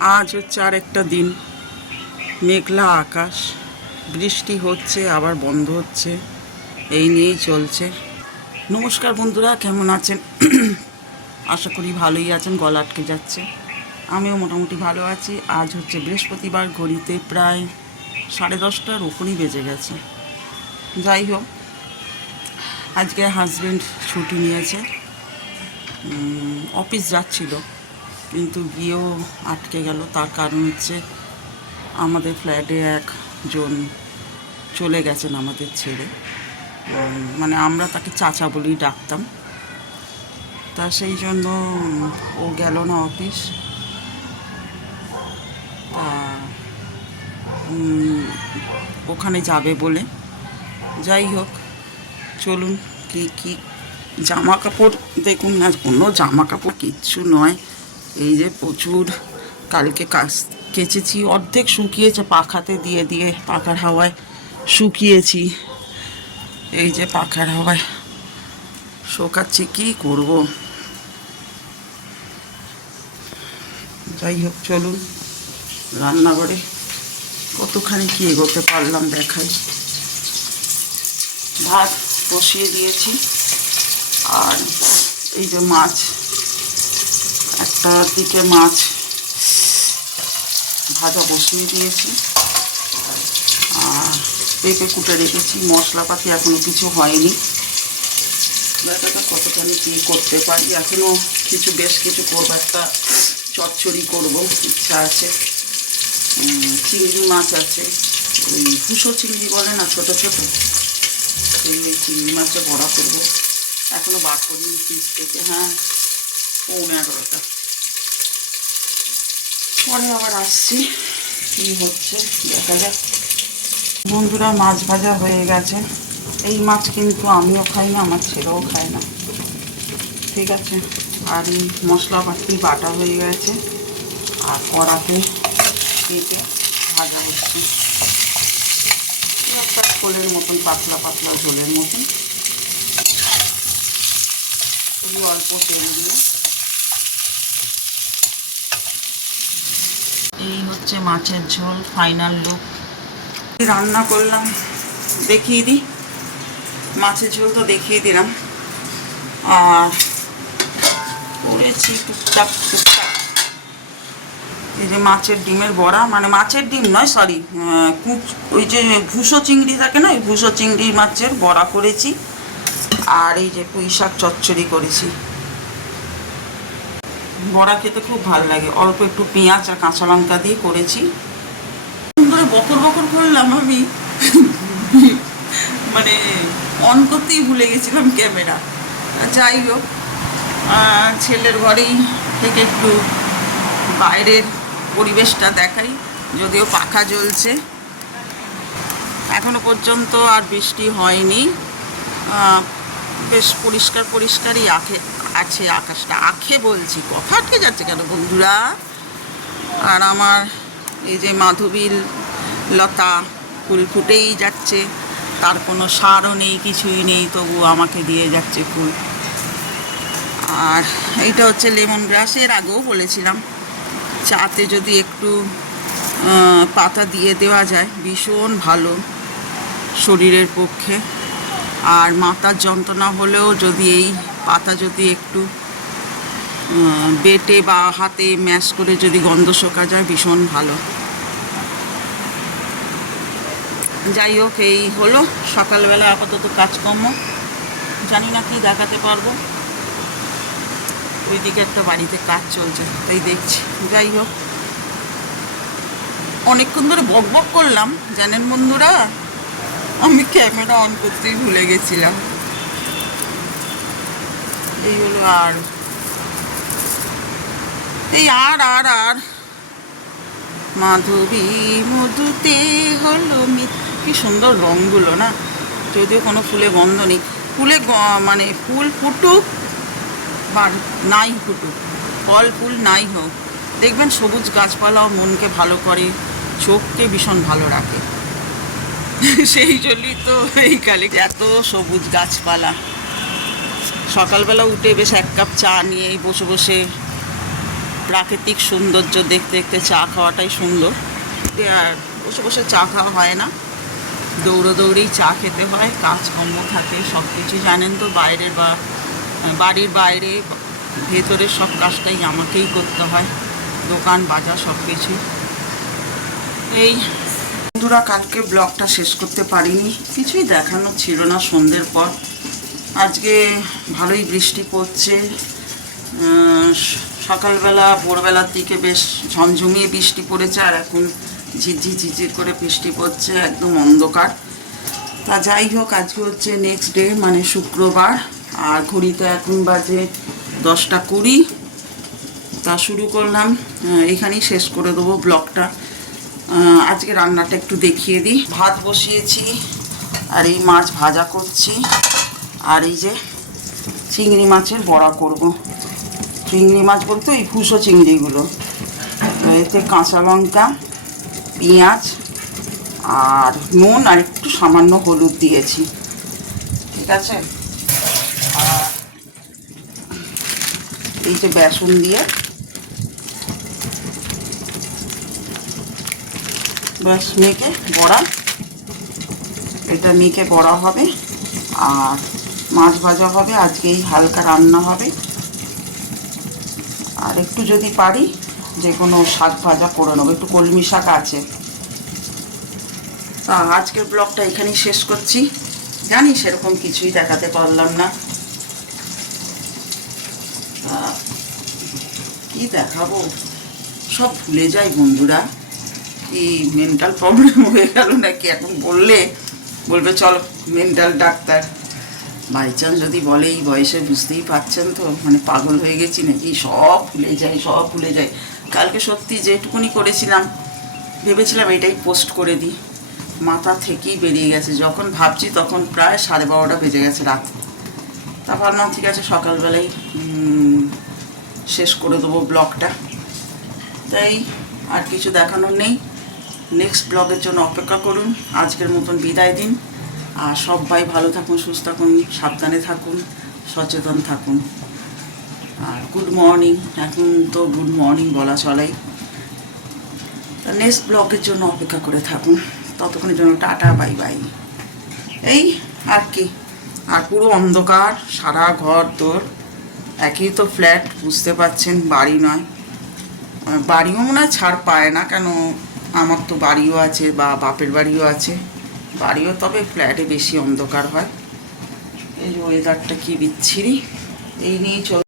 আজ হচ্ছে আর একটা দিন। মেঘলা আকাশ, বৃষ্টি হচ্ছে, আবার বন্ধ হচ্ছে, এই নিয়েই চলছে। নমস্কার বন্ধুরা, কেমন আছেন? আশা করি ভালোই আছেন, গলা আটকে যাচ্ছে। আমিও মোটামুটি ভালো আছি। আজ হচ্ছে বৃহস্পতিবার, ঘড়িতে প্রায় সাড়ে দশটার উপরই বেজে গেছে। যাই হোক, আজকে হাজব্যান্ড ছুটি নিয়েছে। অফিস যাচ্ছিল। কিন্তু গিয়েও আটকে গেল। তার কারণ হচ্ছে আমাদের ফ্ল্যাটে একজন চলে গেছেন আমাদের ছেড়ে। মানে আমরা তাকে চাচা বলেই ডাকতাম। তা সেই জন্য ও গেল না অফিস। তা ওখানে যাবে বলে। যাই হোক, চলুন কি কি জামা কাপড় দেখুন না, কোনো জামা কাপড় কিচ্ছু নয়। এই যে প্রচুর কালকে কেচেছি, অর্ধেক শুকিয়েছে পাখাতে দিয়ে দিয়ে পাখার হাওয়ায় শুকিয়েছি। এই যে পাখার হাওয়ায় শোকাচ্ছি, কি করব? যাই হোক, চলুন রান্নাঘরে কতখানি কি এগোতে পারলাম দেখাই। ভাত বসিয়ে দিয়েছি, আর এই যে মাছ দিকে মাছ ভাজা বসিয়ে দিয়েছি। আর পেঁপে কুটে রেখেছি, মশলাপাতি এখনও কিছু হয়নি। ব্যাটাটা কতখানি কী করতে পারি? এখনও কিছু, বেশ কিছু করব। একটা চচ্চড়ি করব, ইচ্ছা আছে। চিংড়ি মাছ আছে। ওই হুসো চিংড়ি বলে না, ছোটো ছোটো? সেই চিংড়ি মাছে বড়া করব। এখনও বার করিনি ফ্রিজ থেকে হ্যাঁ। পৌনে এগারোটা। পরে আবার আসছি। কি হচ্ছে? দেখা যাক। বন্ধুরা, মাছ ভাজা হয়ে গেছে। এই মাছ কিন্তু আমিও খাই না, আমার ছেলেও খায় না। ঠিক আছে। আর এই মশলাপাতি বাটা হয়ে গেছে। আর কড়াতে কেটে ভাজা হচ্ছে। একটা কোলের মতন, পাতলা পাতলা ঝোলের মতন। খুবই অল্প তেল দিয়ে এই হচ্ছে মাছের ঝোল ফাইনাল লুক রান্না করলাম, দেখিয়ে দিই। মাছের ঝোল তো দেখিয়ে দিলাম। আর করেছি টুকটাক টুকটাক। এই যে মাছের ডিমের বড়া মানে মাছের ডিম নয় সরি কুচ, ওই যে ভুসো চিংড়ি থাকে না, ওই ভুসো চিংড়ি মাছের বড়া করেছি। আর এই যে পুঁই শাক চচ্চড়ি করেছি। বড়া খেতে খুব ভালো লাগে। অল্প একটু পেঁয়াজ আর কাঁচা লঙ্কা দিয়ে করেছি। করে বকর বকর করলাম আমি। মানে অন করতেই ভুলে গেছিলাম ক্যামেরা। যাই হোক ছেলের ঘরেই থেকে একটু বাইরের পরিবেশটা দেখাই, যদিও পাখা জ্বলছে। এখনও পর্যন্ত আর বৃষ্টি হয়নি। বেশ পরিষ্কার পরিষ্কারই আখে আছে আকাশটা আখে বলছি, কথা আটকে যাচ্ছে কেন বন্ধুরা? আর আমার এই যে মাধবীর লতা ফুল ফুটেই যাচ্ছে, তার কোনো সারও নেই, কিছুই নেই, তবু আমাকে দিয়ে যাচ্ছে ফুল। আর এইটা হচ্ছে লেমন গ্রাস এর আগেও বলেছিলাম, চাতে যদি একটু পাতা দিয়ে দেওয়া যায়, ভীষণ ভালো শরীরের পক্ষে। আর মাথার যন্ত্রণা হলেও যদি এই পাতা যদি একটু বেটে বা হাতে ম্যাশ করে যদি গন্ধ শোকা যায়, ভীষণ ভালো। যাই হোক, এই হলো সকালবেলা আপাতত কাজকর্ম। জানি না কি দেখাতে পারব। ওইদিকে একটা বাড়িতে কাজ চলছে, তাই দেখছি। যাই হোক, অনেকক্ষণ ধরে বক বক করলাম। জানেন বন্ধুরা, আমি ক্যামেরা অন করতেই ভুলে গেছিলাম। এই হলো আর। এই আর আর আর। মাধবী, মধুতে হলো কি সুন্দর রঙগুলো না? যদিও কোনো ফুলে গন্ধ নেই। ফুলে মানে ফুল ফুটুক বা নাই ফুটুক। ফল ফুল নাই হোক। দেখবেন সবুজ গাছপালাও মনকে ভালো করে, চোখকে ভীষণ ভালো রাখে। সেই জন্যই তো এই কালে এত সবুজ গাছপালা। সকালবেলা উঠে বেশ এক কাপ চা নিয়েই বসে বসে প্রাকৃতিক সৌন্দর্য দেখতে দেখতে চা খাওয়াটাই সুন্দর। আর বসে বসে চা খাওয়া হয় না। দৌড়ো দৌড়েই চা খেতে হয়, কাজকর্ম থাকে সব কিছু জানেন তো, বাইরের বা, বাড়ির বাইরে, ভেতরের সব কাজটাই আমাকেই করতে হয়, দোকান, বাজার সব কিছু এই, বন্ধুরা, কালকে ব্লগটা শেষ করতে পারিনি, কিছুই দেখানো ছিল না সন্ধ্যের পর। আজকে ভালোই বৃষ্টি পড়ছে। সকালবেলা, ভোরবেলার দিকে বেশ ঝমঝমিয়ে বৃষ্টি পড়েছে, আর এখন ঝিরঝির ঝিরঝির করে বৃষ্টি পড়ছে, একদম অন্ধকার। তা যাই হোক, আজকে হচ্ছে নেক্সট ডে মানে শুক্রবার, আর ঘড়িতে এখন বাজে দশটা কুড়ি। তা শুরু করলাম এখানেই শেষ করে দেবো ব্লগটা। আজকে রান্নাটা একটু দেখিয়ে দিই। ভাত বসিয়েছি, আর এই মাছ ভাজা করছি। আর এই যে চিংড়ি মাছের বড়া করব। চিংড়ি মাছ বলতে ওই ফুসো চিংড়িগুলো। এতে কাঁচা লঙ্কা, পেঁয়াজ আর নুন আর একটু সামান্য হলুদ দিয়েছি। ঠিক আছে? আর এই যে বেসন দিয়ে ব্যাস, মেখে বড়া। এটা মেখে বড়া হবে। আর মাছ ভাজা হবে আজকেই হালকা রান্না হবে। আর একটু যদি পারি যে কোনো শাক ভাজা করে নেব, একটু কলমি শাক আছে। তা আজকের ব্লগটা এখানেই শেষ করছি। জানি সেরকম কিছুই দেখাতে পারলাম না। কি দেখাবো? সব ভুলে যাই বন্ধুরা। কি মেন্টাল প্রবলেম হয়ে গেল নাকি? এখন বললে, বলবে, চল মেন্টাল ডাক্তার। বাই চান্স যদি বলে এই বয়সে বুঝতেই পারছেন তো মানে পাগল হয়ে গেছি নাকি? সব ভুলে যাই সব ভুলে যাই। কালকে সত্যি যেটুকুনি করেছিলাম ভেবেছিলাম এটাই পোস্ট করে দিই। মাথা থেকেই বেরিয়ে গেছে। যখন ভাবছি তখন প্রায় সাড়ে বারোটা বেজে গেছে রাত। তা ভাবলাম ঠিক আছে সকালবেলায় উম, শেষ করে দেবো ব্লগটা। তাই আর কিছু দেখানোর নেই। নেক্সট ব্লগের জন্য অপেক্ষা করুন। আজকের মতন বিদায় দিন। আর সবাই ভালো থাকুন, সুস্থ থাকুন, সাবধানে থাকুন, সচেতন থাকুন। আর গুড মর্নিং এখন তো গুড মর্নিং বলা চলাই তা নেক্সট ব্লগের জন্য অপেক্ষা করে থাকুন। ততক্ষণের জন্য টাটা বাই বাই এই আর কি, আর পুরো অন্ধকার, সারা ঘর তোর। একই তো ফ্ল্যাট বুঝতে পারছেন, বাড়ি নয়। বাড়িও মনে হয় ছাড় পায় না, কেন আমার তো বাড়িও আছে বা বাপের বাড়িও আছে। বাড়িও তবে ফ্ল্যাটে বেশি অন্ধকার হয়। এই ওয়েদারটা কি বিচ্ছিরি। এই নিয়েই চল